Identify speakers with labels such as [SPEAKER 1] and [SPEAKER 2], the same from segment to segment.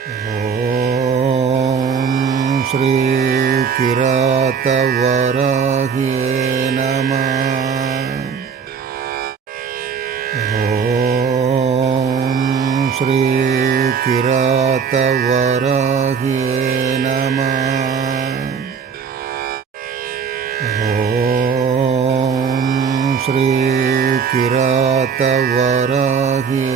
[SPEAKER 1] ॐ श्रीकिरातवराह्ये नमः। ॐ श्रीकिरातवराह्ये नमः। ॐ श्रीकिरातवराह्ये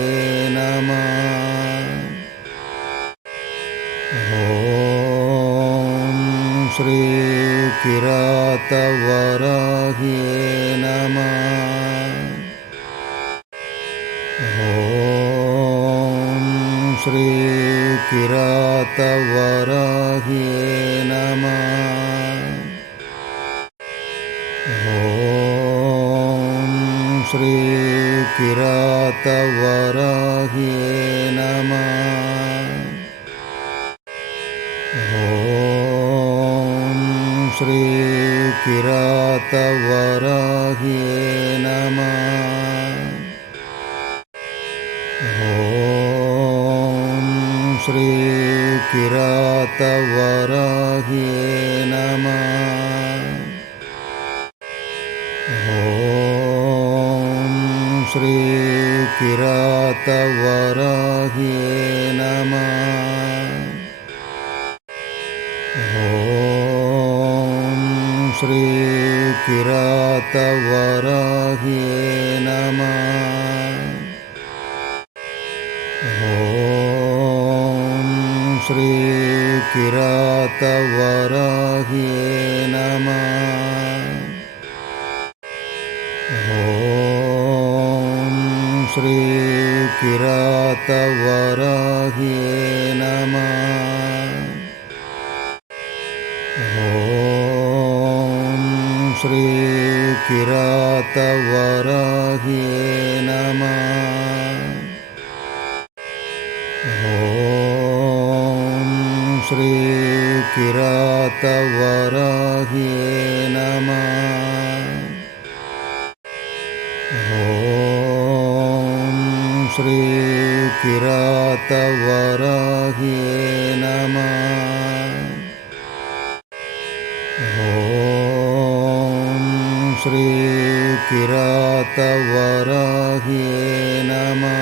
[SPEAKER 1] श्रीकिरातवराह्ये नमः ॐ श्रीकिरातवराह्ये नमः ॐ श्रीकिरातवराह्ये ॐ श्रीकिरातवराह्ये नमः। ॐ श्रीकिरातवराह्ये श्रीकिरातवराह्ये नमः। ॐ श्रीकिरातवराह्ये श्रीकिरातवराह्ये नमः। ॐ श्रीकिरातवराह्ये नमः।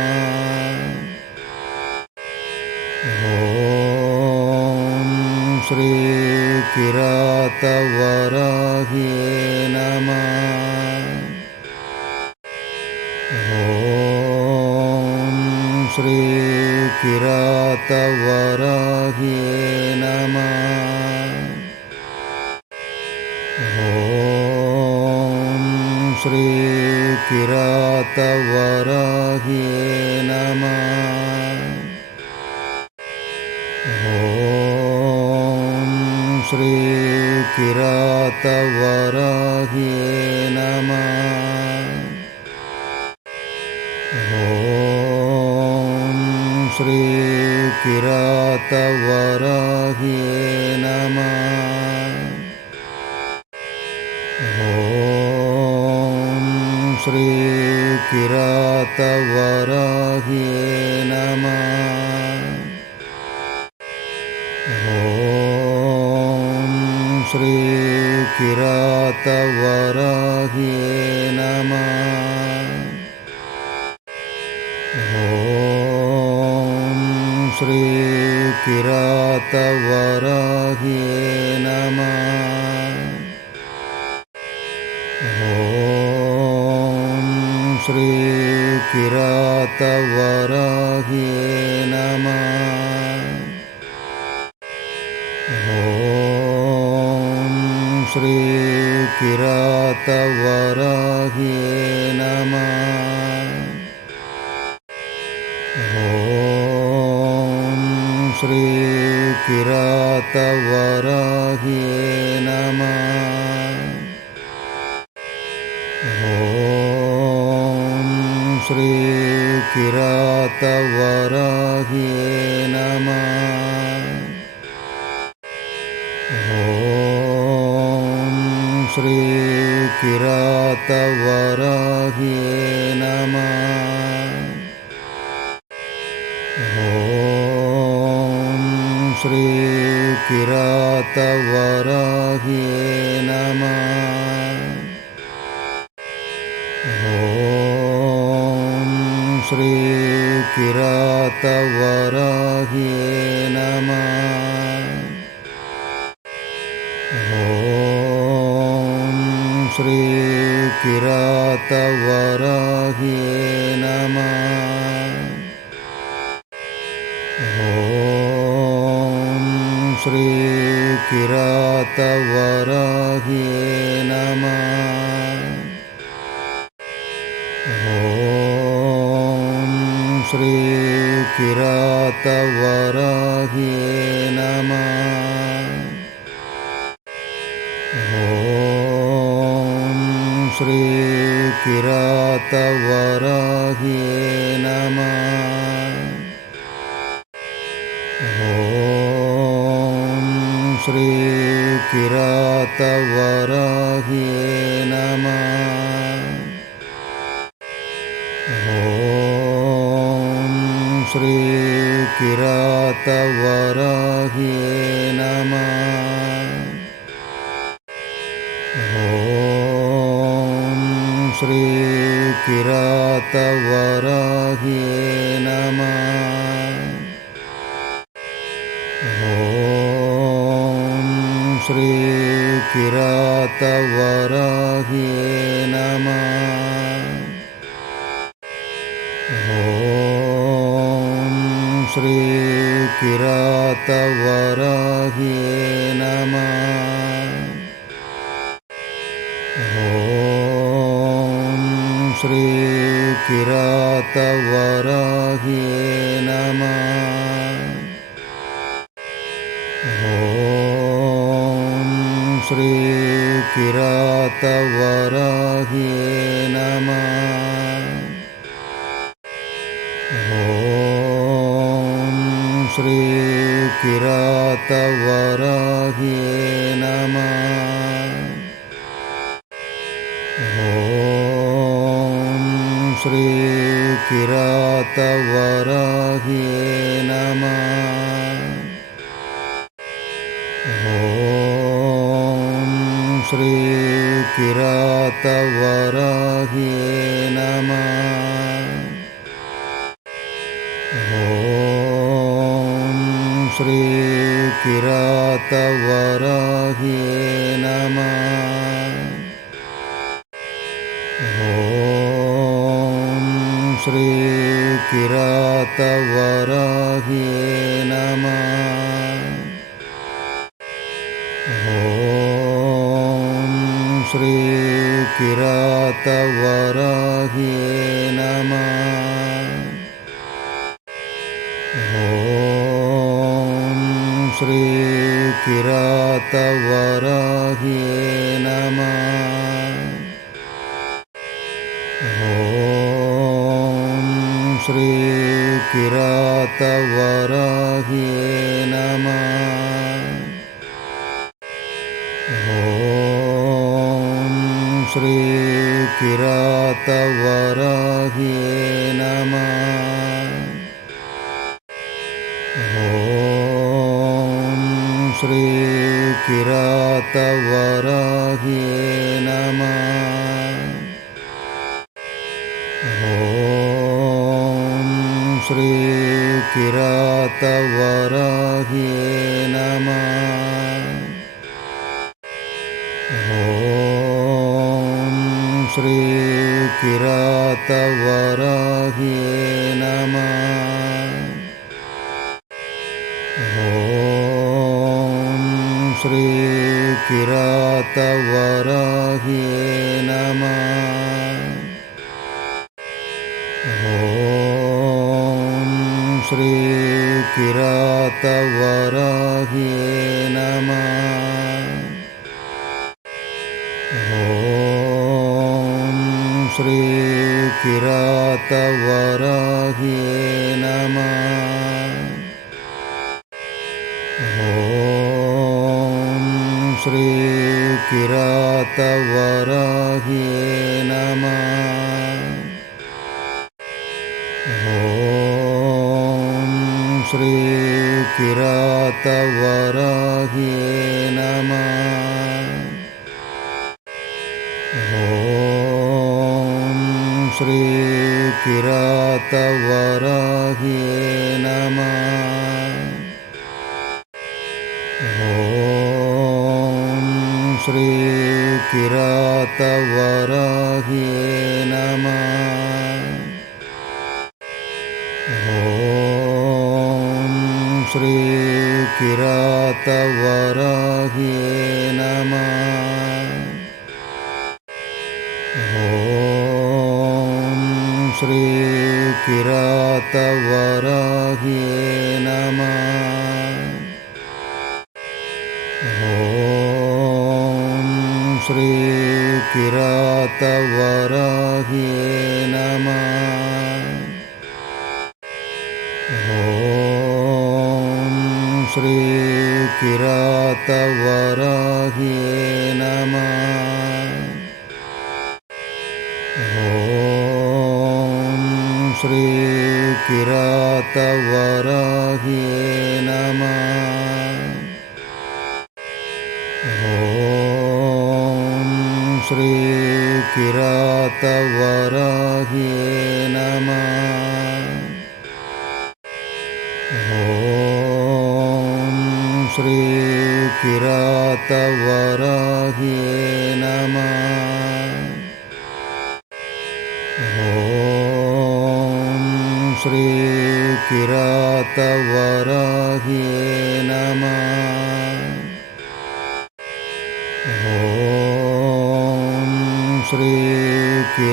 [SPEAKER 1] ॐ श्रीकिरातवराह्ये नमः। ॐ श्रीकिरातवराह्ये नमः। ॐ श्रीकिरातवराह्ये नमः। ॐ श्रीकिरातवराह्ये श्रीकिरातवराह्ये नमः। ॐ श्रीकिरातवराह्ये नमः। ॐ श्रीकिरातवराह्ये ॐ श्रीकिरातवराह्ये नमः। ॐ श्रीकिरातवराह्ये श्रीकिरातवराह्ये नमः। ॐ श्रीकिरातवराह्ये ॐ श्रीकिरातवराह्ये नमः। ॐ श्रीकिरातवराह्ये नमः। ॐ श्रीकिरातवराह्ये श्रीकिरातवराह्ये नमः। ॐ श्रीकिरातव वराहे नमः ॐ श्रीकिरातवराहे नमः ॐ श्रीकिरातवराहे श्रीकिरातवराह्ये नमः। ॐ श्रीकिरातवराह्ये नमः। ॐ श्रीकिरातवराह्ये श्रीकिरातवराह्ये नमः। ॐ श्रीकिरातवराह्ये नमः। ॐ श्रीकिरातवराह्ये ॐ श्रीकिरातवराह्ये नमः। ॐ श्रीकिरातवराह्ये श्रीकिरातवराह्ये नमः। ॐ श्रीकिरातवराह्ये श्रीकिरातवराह्ये नमः। ॐ श्रीकिरातवराह्ये नमः। ॐ श्रीकिरातवराह्ये नमः। ॐ श्री श्रीकिरातवराह्ये नमः। ॐ श्रीकिरातवराह्ये नमः। ॐ श्रीकिरातवराह्ये तवराह्य नमः। ॐ श्रीकिरातव श्रीकिरातवराह्ये नमः। ॐ श्रीकिरातवराह्ये श्रीकिरातवराह्ये नमः। ॐ श्रीकिरातवराह्ये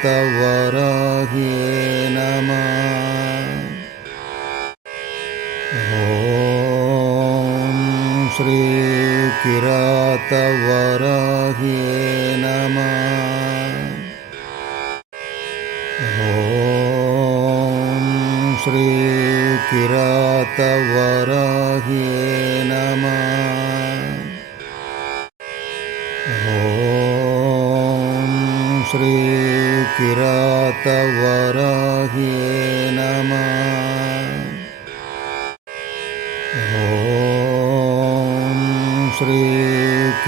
[SPEAKER 1] श्रीकिरातवराह्ये नमः। ॐ श्रीकिरातवराह्ये नमः। ॐ श्रीकिरातवराह्ये नमः। ॐ किरातवराह्ये नमः। ॐ श्रीकिरातव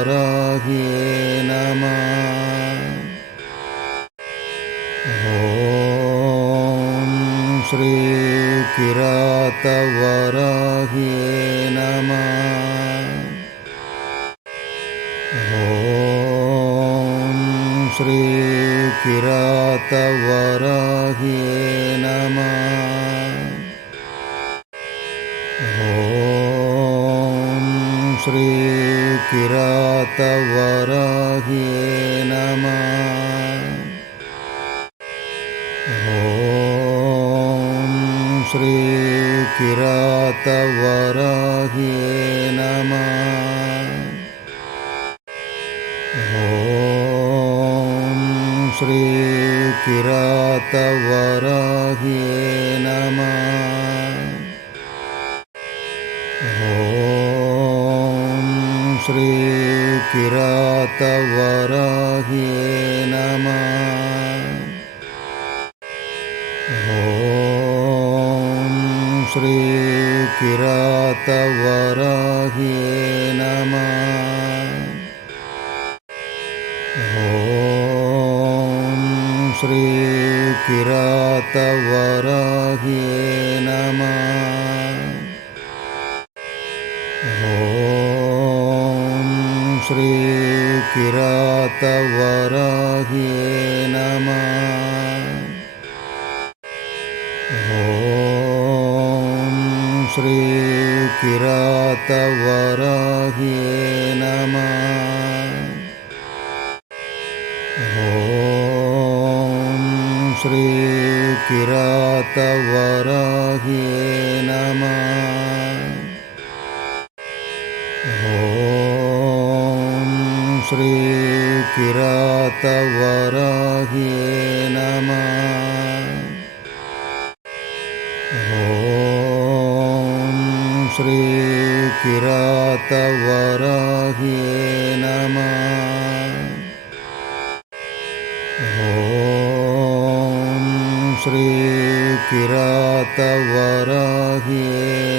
[SPEAKER 1] श्रीकिरातवराह्ये नमः। ॐ श्रीकिरातवराह्ये नमः। ॐ श्रीकिरातवराह्ये ॐ श्रीकिरातवराह्ये नमः। ॐ श्रीकिरातवराह्ये श्रीकिरातवराह्ये नमः। ॐ श्रीकिरातवराह्ये नमः। ॐ श्रीकिरातवराह्ये ॐ श्रीकिरातवराह्ये नमः। ॐ श्रीकिरातवराह्ये श्रीकिरातवराह्ये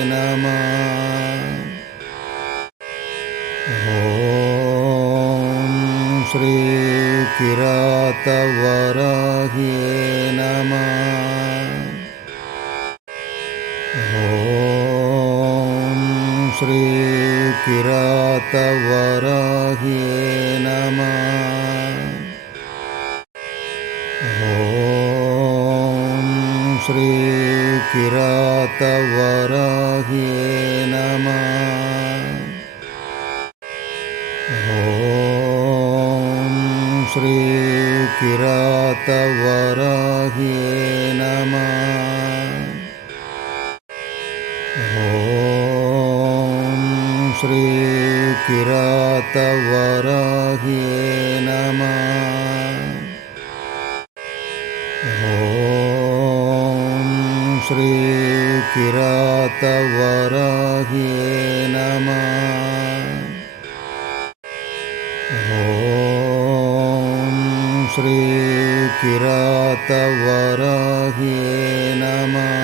[SPEAKER 1] नमः। ॐ श्रीकिरातवराह्ये नमः। ॐ श्रीकिरातवराह्ये ॐ श्रीकिरातवराह्ये नमः